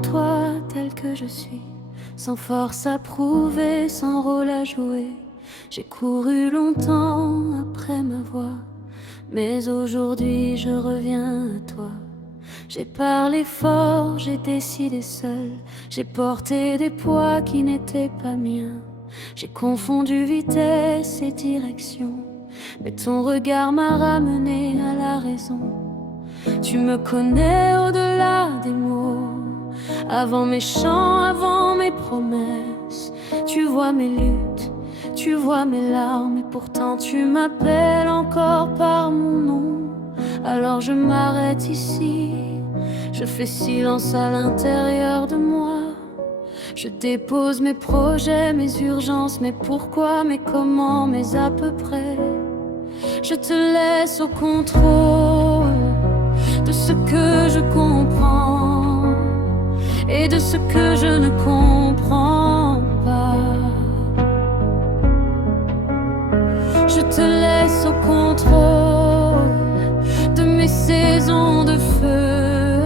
toi tel que je suis, sans force à prouver, sans rôle à jouer. J'ai couru longtemps après ma voix, mais aujourd'hui je reviens à toi. J'ai parlé fort, j'ai décidé seul, j'ai porté des poids qui n'étaient pas miens. J'ai confondu vitesse et direction, mais ton regard m'a ramené à la raison. Tu me connais au-delà des mots, avant mes chants, avant mes promesses. Tu vois mes luttes, tu vois mes larmes, et pourtant tu m'appelles encore par mon nom. Alors je m'arrête ici, je fais silence à l'intérieur de moi. Je dépose mes projets, mes urgences, mes pourquoi, mes comment, mes à peu près. Je te laisse au contrôle de ce que je comprends et de ce que je ne comprends pas. Je te laisse au contrôle de mes saisons de feu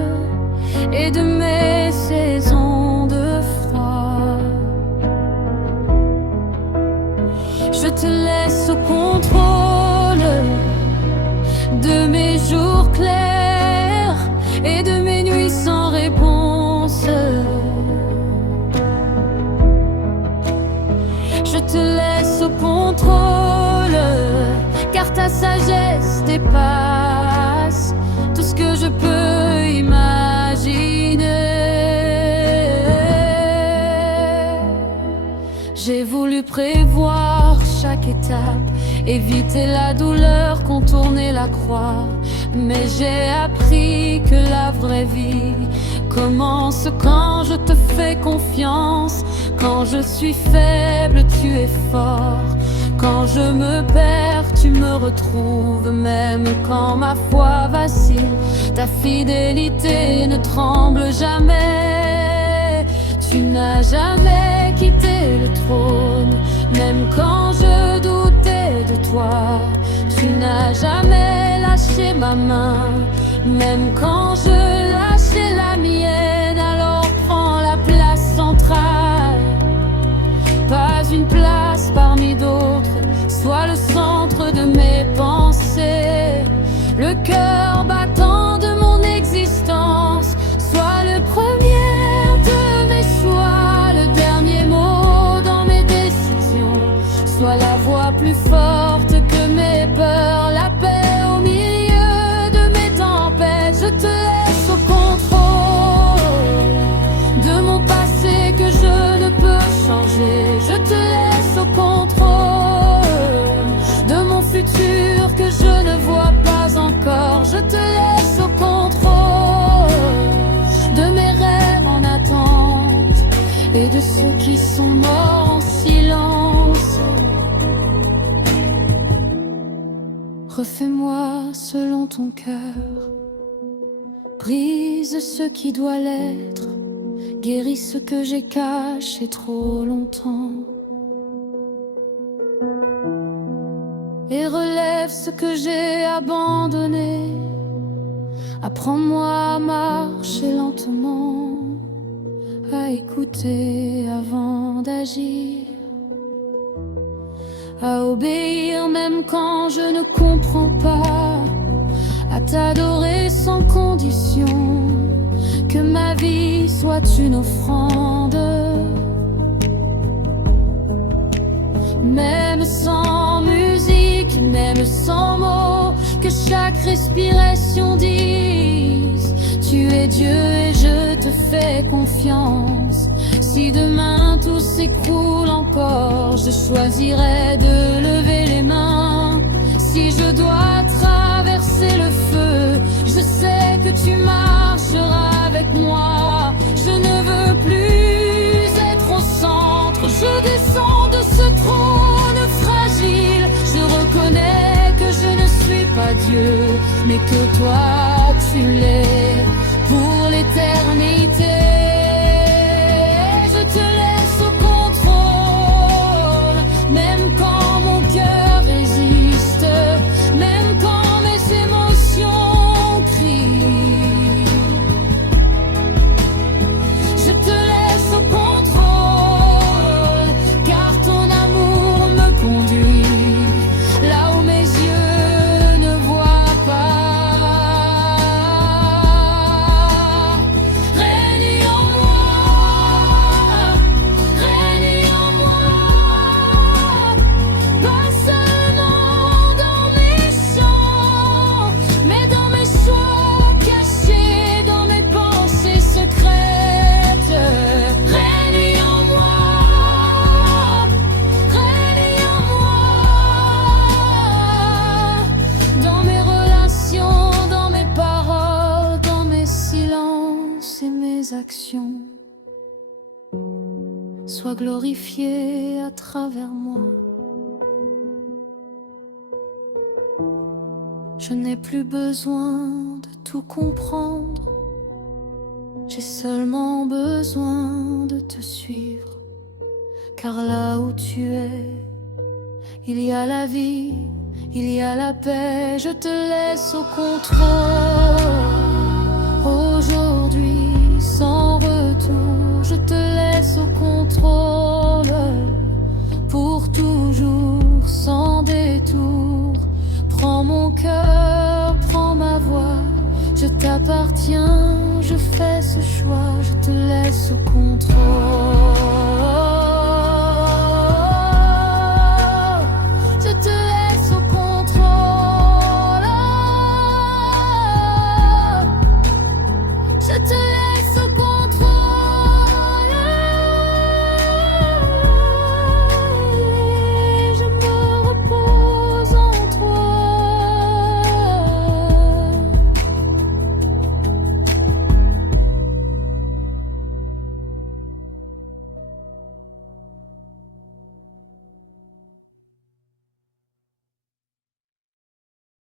et de mes saisons de froid. Je te laisse au contrôle de mes jours clairs et de mes nuits sans réponse. Je te laisse au contrôle, car ta sagesse dépasse tout ce que je peux imaginer. J'ai voulu prévoir chaque étape, éviter la douleur, contourner la croix. Mais j'ai appris que la vraie vie commence quand je te fais confiance. Quand je suis faible, tu es fort. Quand je me perds, tu me retrouves. Même quand ma foi vacille, ta fidélité ne tremble jamais. Tu n'as jamais quitté le trône, même quand je doutais de toi. Tu n'as jamais lâché ma main, même quand je lâchais la mienne. Alors prends la place centrale, pas une place parmi d'autres. Sois le centre de mes pensées, le cœur battant de mon existence. Sois le premier de mes choix, le dernier mot dans mes décisions. Sois la voix plus forte que mes peurs, la paix au milieu de mes tempêtes. Je te laisse au contrôle de mon passé que je ne peux changer. Je te laisse au contrôle de mon futur que je ne vois pas encore. Je te laisse au contrôle de mes rêves en attente et de ceux qui sont morts en silence. Refais-moi selon ton cœur, brise ce qui doit l'être, guéris ce que j'ai caché trop longtemps, et relève ce que j'ai abandonné. Apprends-moi à marcher lentement, à écouter avant d'agir, à obéir même quand je ne comprends pas, à t'adorer sans condition. Que ma vie soit une offrande, même sans musique, même sans mots. Que chaque respiration dise: tu es Dieu et je te fais confiance. Si demain tout s'écroule encore, je choisirai de lever les mains. Si je dois traverser le feu, je sais que tu marcheras avec moi. Je ne veux plus être au centre, je descends de ce trône fragile. Je reconnais que je ne suis pas Dieu, mais que toi tu l'es pour l'éternité. Je te laisse au contrôle, même quand mon cœur résiste, même quand mes émotions crient. soit glorifié à travers moi. Je n'ai plus besoin de tout comprendre, j'ai seulement besoin de te suivre. Car là où tu es, il y a la vie, il y a la paix. Je te laisse au contrôle. Oh,